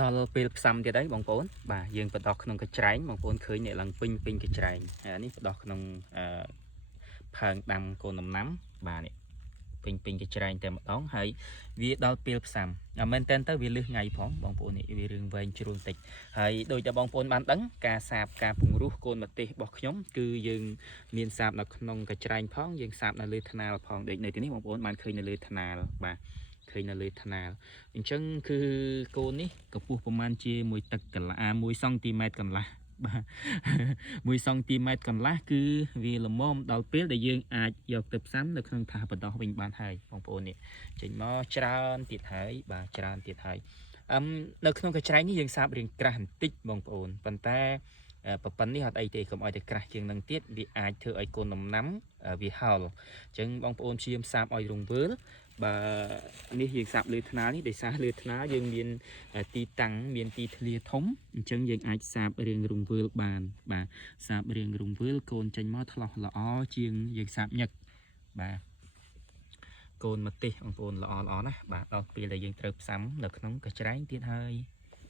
ដល់ពេលផ្សំទៀតហើយបងប្អូនបាទយើងបដោះក្នុងកញ្ច្រែងបងប្អូនឃើញអ្នកឡើងពេញកញ្ច្រែងនេះបដោះក្នុងផើងដាំកូនដំណាំបាទនេះពេញកញ្ច្រែងតែម្ដងហើយវាដល់ពេលផ្សំមែនតើទៅវាលឺថ្ងៃផងបងប្អូននេះវារឿងវែងជ្រុលតិចហើយដោយតែបងប្អូនបានដឹងការសាបការពង្រោះកូនម្ទេសរបស់ខ្ញុំគឺយើងមានសាបនៅក្នុងកញ្ច្រែងផងយើងសាបនៅលើថ្នាលផងដូចនៅទីនេះបងប្អូនបានឃើញនៅលើថ្នាលបាទឃើញនៅលើថ្នាលអញ្ចឹងគឺកូននេះកម្ពស់ប្រហែលជាមួយទឹកកន្លះ1 សង់ទីម៉ែត្រកន្លះបាទ1 សង់ទីម៉ែត្រកន្លះគឺវាល្មមដល់ពេលដែលយើងអាចយកទៅផ្សំនៅក្នុងថាសបដោះវិញបានហើយបងប្អូននេះចេញមកច្រើនទៀតហើយបាទច្រើនទៀតហើយនៅក្នុងកញ្ច្រែងនេះយើងសាបរៀងក្រាស់បន្តិចបងប្អូនប៉ុន្តែប្រព័ន្ធនេះអត់អីទេកុំឲ្យតែក្រាស់ជាងនឹងទៀតវាអាចធ្វើឲ្យកូនដំណាំវាហោលអញ្ចឹងបងប្អូនព្យាយាមសាបឲ្យរង្វើលបាទនេះយើងសាបលើថ្នាលនេះដោយសារលើថ្នាលយើងមានទីតាំងមានទីធ្លាធំអញ្ចឹងយើងអាចសាបរៀងរង្វើលបានបាទសាបរៀងរង្វើលកូនចេញមកថ្លោះល្អជាងយើងសាបញឹកបាទកូនម្ទេសបងប្អូនល្អណាស់បាទដល់ពេលដែលយើងត្រូវផ្សំនៅក្នុងកញ្ច្រែងទៀតហើយ